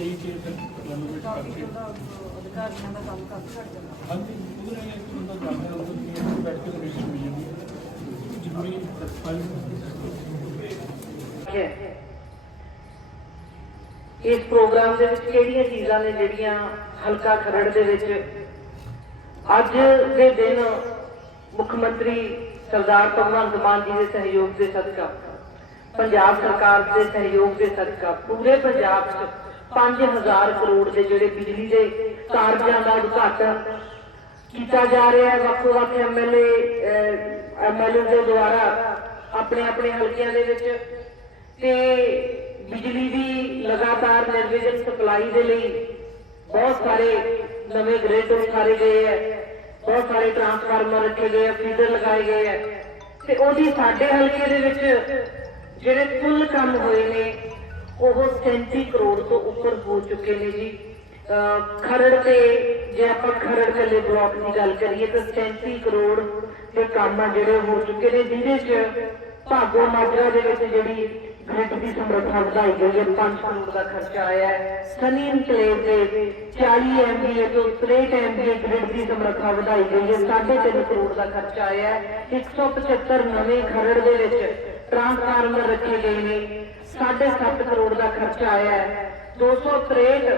ਕਈ ਚੀਜ਼ ਰੈਨੋਵੇਟ ਕਰਕੇ ਅਧਿਕਾਰੀਆਂ ਦਾ ਕੰਮ ਕਰ ਛੱਡ ਜਾਂਦਾ ਹਾਂਜੀ, ਉਹਦੇ ਨਾਲ ਇੱਕ ਬੰਦਾ ਜਾਂਦਾ ਉਹ ਮੀਟਿੰਗ ਬੈਠ ਕੇ ਰੇਸ਼ਨ ਹੋਈ ਜਾਂਦੀ ਹੈ। ਜ਼ਰੂਰੀ ਹੈ ਇਸ ਪ੍ਰੋਗਰਾਮ ਦੇ ਵਿੱਚ ਕਿਹੜੀਆਂ ਚੀਜ਼ਾਂ ਨੇ ਜਿਹੜੀਆਂ ਹਲਕਾ ਖਰੜ ਦੇ ਵਿੱਚ ਅੱਜ ਦੇ ਦਿਨ ਮੁੱਖ ਮੰਤਰੀ ਸਰਦਾਰ ਭਗਵੰਤ ਮਾਨ ਜੀ ਦੇ ਸਹਿਯੋਗ ਦੇ ਸਦਕਾ, ਪੰਜਾਬ ਸਰਕਾਰ ਦੇ ਸਹਿਯੋਗ ਦੇ ਸਦਕਾ, ਪੂਰੇ ਪੰਜਾਬ 'ਚ 5000 ਕਰੋੜ ਦੇ ਜਿਹੜੇ ਬਿਜਲੀ ਦੇ ਕਾਰਜਾਂ ਦਾ ਉਦਘਾਟਨ ਕੀਤਾ ਜਾ ਰਿਹਾ ਹੈ। ਵੱਖੋ ਵੱਖ ਐਮਐਲਏ ਐਮਐਲਏ ਦੇ ਦੁਆਰਾ ਆਪਣੇ ਆਪਣੇ ਹਲਕਿਆਂ ਦੇ ਵਿੱਚ ਤੇ ਬਿਜਲੀ ਦੀ ਲਗਾਤਾਰ ਨਿਰਵਿਘਨ ਸਪਲਾਈ ਦੇ ਲਈ ਬਹੁਤ ਸਾਰੇ ਨਵੇਂ ਗ੍ਰਿਡ ਉਸਾਰੇ ਗਏ ਹੈ। ਬਹੁਤ ਸਾਰੇ ਟਰਾਂਸਫਾਰਮਰ ਰੱਖੇ ਗਏ ਹੈ ਫੀਡਰ ਲਗਾਏ ਗਏ ਹੈ। ਤੇ ਉਹਦੀ ਸਾਡੇ ਹਲਕੇ ਦੇ ਵਿੱਚ ਜਿਹੜੇ ਕੁੱਲ ਕੰਮ ਹੋਏ ਨੇ ਉਹ 37 ਕਰੋੜ ਤੋਂ ਉੱਪਰ ਹੋ ਚੁੱਕੇ ਨੇ ਜੀ। ਖਰੜ ਤੇ ਜੇ ਆਪਾਂ ਖਰੜ ਕੱਲੇ ਬਲਾਕ ਦੀ ਗੱਲ ਕਰੀਏ ਤਾਂ 37 ਕਰੋੜ ਦੇ ਕੰਮ ਜਿਹੜੇ ਹੋ ਚੁੱਕੇ ਨੇ, ਜਿਹਦੇ 'ਚ ਭਾਗੋ ਮਾਜਰਾ ਦੇ ਵਿੱਚ ਜਿਹੜੀ ਗ੍ਰਿਡ ਦੀ ਸਮਰੱਥਾ ਵਧਾਈ ਗਈ ਹੈ 5 ਕਰੋੜ ਦਾ ਖਰਚਾ ਆਇਆ ਹੈ। ਸਨੀ ਇਨਕਲੇਵ ਦੇ 40 ਐਮਬੀਏ ਤੋਂ 63 ਐਮਬੀਏ ਗ੍ਰਿਡ ਦੀ ਸਮਰੱਥਾ ਵਧਾਈ ਗਈ ਹੈ 3.5 ਕਰੋੜ ਦਾ ਖਰਚਾ ਆਇਆ ਹੈ। 175 ਨਵੇਂ ਖਰੜ ਦੇ ਵਿੱਚ ਟਰਾਂਸਫਾਰਮਰ ਰੱਖੇ ਗਏ ਨੇ। 7.5 ਕਰੋੜ ਦਾ ਖਰਚਾ ਆਇਆ ਹੈ। 263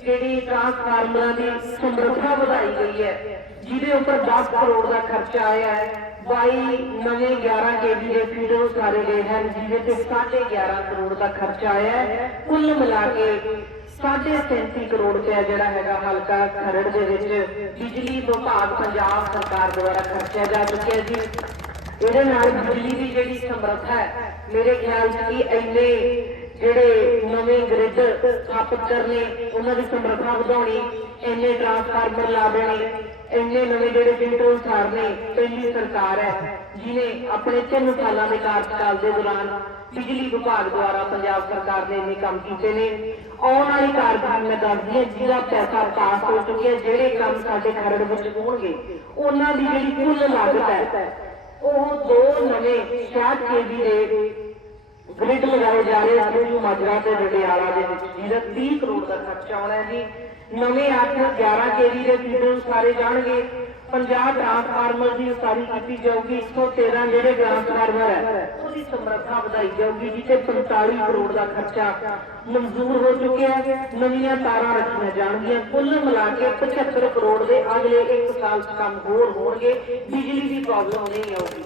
ਜਿਹੜੀ ਟਰਾਂਸਫਾਰਮਰਾਂ ਦੀ ਸਮਰੱਥਾ ਵਧਾਈ ਗਈ ਹੈ, ਜਿਹਦੇ ਉੱਪਰ 10 ਕਰੋੜ ਦਾ ਖਰਚਾ ਆਇਆ ਹੈ। 22 ਨਵੇਂ 11 ਕੇਵੀ ਦੇ ਫੀਡਰ ਉਸਾਰੇ ਗਏ ਹਨ, ਜਿਹਦੇ ਤੇ 11.5 ਕਰੋੜ ਦਾ ਖਰਚਾ ਆਇਆ ਹੈ। ਕੁੱਲ ਮਿਲਾ ਕੇ 37 ਕਰੋੜ ਰੁਪਇਆ ਜਿਹੜਾ ਹੈਗਾ ਹਲਕਾ ਖਰੜ ਦੇ ਵਿੱਚ ਬਿਜਲੀ ਵਿਭਾਗ ਪੰਜਾਬ ਸਰਕਾਰ ਦੁਆਰਾ ਖਰਚਿਆ ਜਾ ਚੁੱਕਿਆ ਜੀ। ਇਹਦੇ ਨਾਲ ਬਿਜਲੀ ਦੀ ਜਿਹੜੀ ਸਮਰੱਥਾ ਹੈ, ਮੇਰੇ ਖਿਆਲ 'ਚ ਕਿ ਇੰਨੇ ਜਿਹੜੇ ਨਵੇਂ ਗ੍ਰਿਡ ਸਥਾਪਿਤ ਕਰਨੇ, ਉਹਨਾਂ ਦੀ ਸਮਰੱਥਾ ਵਧਾਉਣੀ, ਇੰਨੇ ਟਰਾਂਸਫਾਰਮਰ ਲਾ ਦੇਣੇ, ਇੰਨੇ ਨਵੇਂ ਜਿਹੜੇ ਫਿਲਟਰ ਉਸਾਰਨੇ, ਪਹਿਲੀ ਸਰਕਾਰ ਹੈ ਜਿਨੇ ਆਪਣੇ 3 ਸਾਲਾਂ ਦੇ ਕਾਰਜਕਾਲ ਦੇ ਦੌਰਾਨ ਬਿਜਲੀ ਵਿਭਾਗ ਦੁਆਰਾ ਪੰਜਾਬ ਸਰਕਾਰ ਨੇ ਇੰਨੇ ਕੰਮ ਕੀਤੇ ਨੇ। ਆਉਣ ਵਾਲੀ ਕਾਰਜਕਾਲ ਮੈਂ ਦੱਸਦੀ ਹਾਂ, ਜਿਹਦਾ ਪੈਸਾ ਪਾਸ ਹੋ ਚੁੱਕਿਆ, ਜਿਹੜੇ ਕੰਮ ਸਾਡੇ ਖਰੜ ਵਿੱਚ ਹੋਣਗੇ, ਉਹਨਾਂ ਦੀ ਜਿਹੜੀ ਕੁੱਲ ਲਾਗਤ ਹੈ ਉਹ ਦੋ ਨਵੇਂ 60 ਕੇਵੀ ਦੇ ਗ੍ਰਿਡ ਲਗਾਏ ਜਾ ਰਹੇ ਹਨ ਮਾਜਰਾ ਤੇ ਜੜਿਆਲਾ ਦੇ ਵਿੱਚ, ਜਿਹਦਾ 30 ਕਰੋੜ ਦਾ ਖਰਚਾ ਆਉਣਾ ਹੈ ਜੀ। ਨਵੇਂ 8 11 ਕੇਵੀ ਦੇ ਫੀਡਰ ਸਾਰੇ ਜਾਣਗੇ। 50 ਟਰਾਂਸਫਾਰਮਰ ਦੀ ਉਸਾਰੀ ਕੀਤੀ ਜਾਊਗੀ। 113 ਜਿਹੜੇ ਟਰਾਂਸਫਾਰਮਰ ਹੈ, ਉਹਦੀ ਸਮਰੱਥਾ ਵਧਾਈ ਜਾਊਗੀ, ਜਿੱਥੇ 45 ਕਰੋੜ ਦਾ ਖਰਚਾ ਮਨਜ਼ੂਰ ਹੋ ਚੁੱਕਿਆ ਹੈ। ਨਵੀਆਂ ਤਾਰਾਂ ਰੱਖੀਆਂ ਜਾਣਗੀਆਂ। ਕੁੱਲ ਮਿਲਾ ਕੇ 75 ਕਰੋੜ ਦੇ ਅਗਲੇ 1 ਸਾਲ 'ਚ ਕੰਮ ਹੋਰ ਹੋਣਗੇ। ਬਿਜਲੀ ਦੀ ਪ੍ਰੋਬਲਮ ਨਹੀਂ ਆਊਗੀ।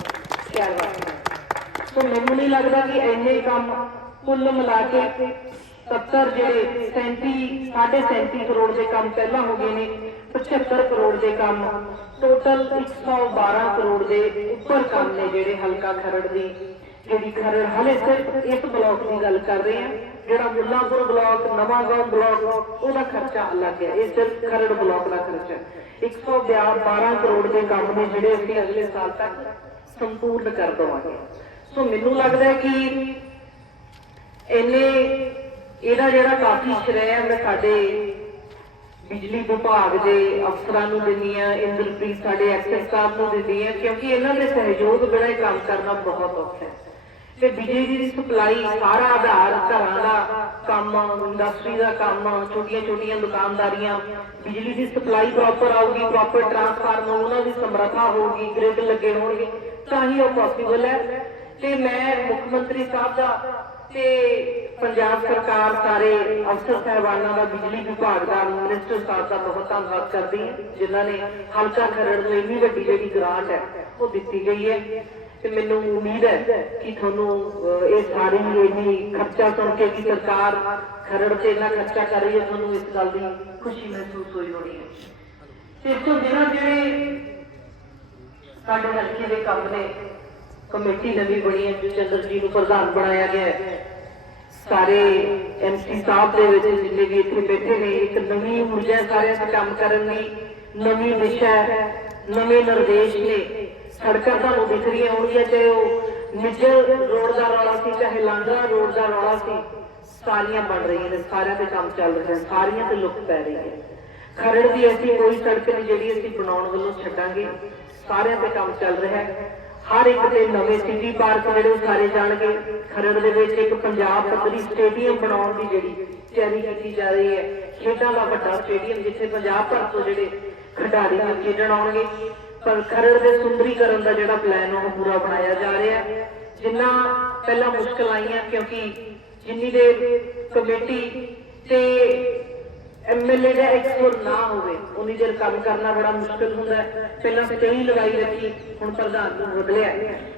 ਖਿਆਲ ਰੱਖਣਾ ਸੋ ਮੈਨੂੰ ਨਹੀਂ ਲੱਗਦਾ ਕਿ ਇੰਨੇ ਕੰਮ ਕੁੱਲ ਮਿਲਾ ਕੇ 70 ਜਿਹੜੇ 37 37 ਕਰੋੜ ਦੇ ਕੰਮ ਪਹਿਲਾਂ ਹੋ ਗਏ ਨੇ 75 ਕਰੋੜ ਦੇ ਕੰਮ। ਟੋਟਲ 112 ਕਰੋੜ ਦੇ ਉੱਪਰ ਕੰਮ ਨੇ ਜਿਹੜੇ ਹਲਕਾ ਖਰੜ ਦੀ, ਜਿਹੜੀ ਖਰੜ ਹਲੇ ਸਿਰਫ ਇਸ ਬਲਾਕ ਦੀ ਗੱਲ ਕਰ ਰਹੇ ਹਾਂ, ਜਿਹੜਾ ਮੁੱਲਾਂਪੁਰ ਬਲਾਕ ਨਵਾਂਗਾঁव ਬਲਾਕ, ਉਹਦਾ ਖਰਚਾ ਅਲੱਗ ਹੈ, ਇਹ ਸਿਰਫ ਖਰੜ ਬਲਾਕ ਦਾ ਖਰਚਾ ਹੈ। 112 ਕਰੋੜ ਦੇ ਕੰਮ ਨੇ ਜਿਹੜੇ ਅਸੀਂ ਅਗਲੇ ਸਾਲ ਤੱਕ ਸੰਪੂਰਨ ਕਰ ਦਵਾਂਗੇ। ਸੋ ਮੈਨੂੰ ਲੱਗਦਾ ਹੈ ਕਿ ਇਹਨੇ ਇਹਦਾ ਜਿਹੜਾ ਕਾਫੀ ਸ਼੍ਰੇਅ ਮੈਂ ਸਾਡੇ ਬਿਜਲੀ ਵਿਭਾਗ ਦੇ ਅਫਸਰਾਂ ਨੂੰ ਦਿੰਦੀ ਹਾਂ, ਇੰਦਰਪ੍ਰੀਤ ਸਾਡੇ ਐਕਸੈਸ ਸਾਹਿਬ ਨੂੰ ਦਿੰਦੀ ਹਾਂ, ਕਿਉਂਕਿ ਇਹਨਾਂ ਦੇ ਸਹਿਯੋਗ ਬਿਨਾਂ ਇਹ ਕੰਮ ਕਰਨਾ ਬਹੁਤ ਔਖਾ ਹੈ। ਤੇ ਬਿਜਲੀ ਦੀ ਸਪਲਾਈ ਸਾਰਾ ਆਧਾਰ ਘਰਾਂ ਦਾ ਕੰਮ ਇੰਡਸਟਰੀ ਦਾ ਕੰਮ ਛੋਟੀਆਂ ਛੋਟੀਆਂ ਦੁਕਾਨਦਾਰੀਆਂ, ਬਿਜਲੀ ਦੀ ਸਪਲਾਈ ਪ੍ਰੋਪਰ ਆਊਗੀ ਪ੍ਰੋਪਰ ਟਰਾਂਸਫਾਰਮਰ ਉਹਨਾਂ ਦੀ ਸਮਰੱਥਾ ਹੋਊਗੀ ਗ੍ਰਿਡ ਲੱਗੇ ਹੋਣਗੇ, ਤਾਂ ਹੀ ਉਹ ਪੋਸੀਬਲ ਹੈ। ਤੇ ਮੈਂ ਮੁੱਖ ਮੰਤਰੀ ਸਾਹਿਬ ਦਾ ਤੇ ਪੰਜਾਬ ਸਰਕਾਰ ਸਾਰੇ ਅਫਸਰ ਸਹਿਬਾਨਾਂ ਦਾ ਬਿਜਲੀ ਵਿਭਾਗ ਦਾ ਮਿਨਿਸਟਰ ਸਾਹਿਬ ਦਾ ਬਹੁਤ ਧੰਨਵਾਦ ਕਰਦੀ ਹਾਂ, ਜਿਨ੍ਹਾਂ ਨੇ ਹਲਕਾ ਖਰੜ ਨੂੰ ਇੰਨੀ ਵੱਡੀ ਜਿਹੜੀ ਗ੍ਰਾਂਟ ਹੈ, ਉਹ ਦਿੱਤੀ ਗਈ ਹੈ। ਤੇ ਮੈਨੂੰ ਉਮੀਦ ਹੈ ਕਿ ਤੁਹਾਨੂੰ ਇਹ ਸਾਰੀ ਇੰਨੀ ਖਰਚਾ ਸੁਣ ਕੇ ਕਿ ਸਰਕਾਰ ਖਰੜ ਤੇ ਇੰਨਾ ਖਰਚਾ ਕਰ ਰਹੀ ਹੈ, ਤੁਹਾਨੂੰ ਇਸ ਗੱਲ ਦੀ ਖੁਸ਼ੀ ਮਹਿਸੂਸ ਹੋਈ ਹੋਣੀ ਹੈ। ਤੇ ਇਸ ਤੋਂ ਬਿਨਾਂ ਜਿਹੜੇ ਸਾਡੇ ਹਲਕੇ ਦੇ ਕੰਮ ਨੇ, ਕਮੇਟੀ ਨਵੀਂ ਬਣੀ ਹੈ ਜਸਵਿੰਦਰ ਜੀ ਨੂੰ ਪ੍ਰਧਾਨ ਬਣਾਇਆ ਗਿਆ ਹੈ ਸਾਰੇ ਐਮਸੀ ਸਾਹਿਬ ਦੇ ਵਿੱਚ ਜਿੰਨੇ ਵੀ ਇੱਥੇ ਬੈਠੇ ਨੇ, ਇੱਕ ਨਵੀਂ ਊਰਜਾ ਸਾਰਿਆਂ ਦਾ ਕੰਮ ਕਰਨ ਦੀ ਨਵੀਂ ਦਿਸ਼ਾ ਨਵੇਂ ਨਿਰਦੇਸ਼ ਨੇ। ਸੜਕਾਂ ਤੁਹਾਨੂੰ ਦਿਖ ਰਹੀਆਂ ਹੋਣਗੀਆਂ, ਚਾਹੇ ਉਹ ਨਿੱਜਰ ਰੋਡ ਦਾ ਰੌਲਾ ਸੀ, ਚਾਹੇ ਲਾਂਗਰਾ ਰੋਡ ਦਾ ਰੌਲਾ ਸੀ, ਸਾਰੀਆਂ ਬਣ ਰਹੀਆਂ ਨੇ, ਸਾਰਿਆਂ ਤੇ ਕੰਮ ਚੱਲ ਰਿਹਾ ਸਾਰੀਆਂ ਤੇ ਲੁੱਕ ਪੈ ਰਹੀ ਹੈ। ਖਰੜ ਦੀ ਐਸੀ ਕੋਈ ਸੜਕ ਨਹੀਂ ਜਿਹੜੀ ਅਸੀਂ ਬਣਾਉਣ ਵੱਲੋਂ ਛੱਡਾਂਗੇ, ਸਾਰਿਆਂ ਤੇ ਕੰਮ ਚੱਲ ਰਿਹਾ ਹੈ। ਹਰ ਇੱਕ ਦੇ ਨਵੇਂ ਸਿਟੀ ਪਾਰਕ ਜਿਹੜੇ ਉਹ ਜਾਣਗੇ। ਖਰੜ ਦੇ ਵਿੱਚ ਇੱਕ ਪੰਜਾਬ ਪੱਧਰੀ ਸਟੇਡੀਅਮ ਬਣਾਉਣ ਦੀ ਜਿਹੜੀ ਤਿਆਰੀ ਕੀਤੀ ਜਾ ਰਹੀ ਹੈ। ਖੇਡਾਂ ਦਾ ਵੱਡਾ ਸਟੇਡੀਅਮ ਜਿੱਥੇ ਪੰਜਾਬ ਭਰ ਤੋਂ ਜਿਹੜੇ ਖਿਡਾਰੀ ਖੇਡਣ ਆਉਣਗੇ। ਪਰ ਖਰੜ ਦੇ ਸੁੰਦਰੀਕਰਨ ਦਾ ਜਿਹੜਾ ਪਲਾਨ ਉਹ ਪੂਰਾ ਬਣਾਇਆ ਜਾ ਰਿਹਾ ਜਿੰਨਾ ਪਹਿਲਾਂ ਮੁਸ਼ਕਲ ਆਈਆਂ ਕਿਉਂਕਿ ਜਿੰਨੀ ਦੇ ਕਮੇਟੀ ਤੇ ਐਮਐਲਏ ਦਾ ਐਕਸਪੋਰ ਨਾ ਹੋਵੇ ਉਨੀ ਦੇਰ ਕੰਮ ਕਰਨਾ ਬੜਾ ਮੁਸ਼ਕਲ ਹੁੰਦਾ ਹੈ। ਪਹਿਲਾਂ ਸਟੇਈ ਲਗਾਈ ਰੱਖੀ, ਹੁਣ ਪ੍ਰਧਾਨ ਨੂੰ ਬਦਲਿਆ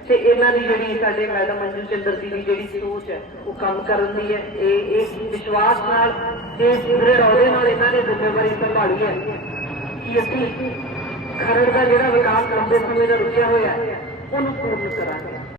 ਤੇ ਇਹਨਾਂ ਦੀ ਜਿਹੜੀ ਸਾਡੇ ਮੈਡਮ ਅੰਜੂ ਚੰਦਰ ਜੀ ਦੀ ਜਿਹੜੀ ਸੋਚ ਹੈ, ਉਹ ਕੰਮ ਕਰਨ ਦੀ ਹੈ। ਇਹ ਇਸ ਵਿਸ਼ਵਾਸ ਨਾਲ ਇਸ ਦ੍ਰਿੜ ਅਹੁਦੇ ਨਾਲ ਇਹਨਾਂ ਨੇ ਜ਼ਿੰਮੇਵਾਰੀ ਸੰਭਾਲੀ ਹੈ ਕਿ ਅਸੀਂ ਖਰੜ ਦਾ ਜਿਹੜਾ ਵਿਕਾਸ ਲੰਬੇ ਸਮੇਂ ਦਾ ਰੁਕਿਆ ਹੋਇਆ ਉਹਨੂੰ ਪੂਰਨ ਕਰਾਂਗੇ।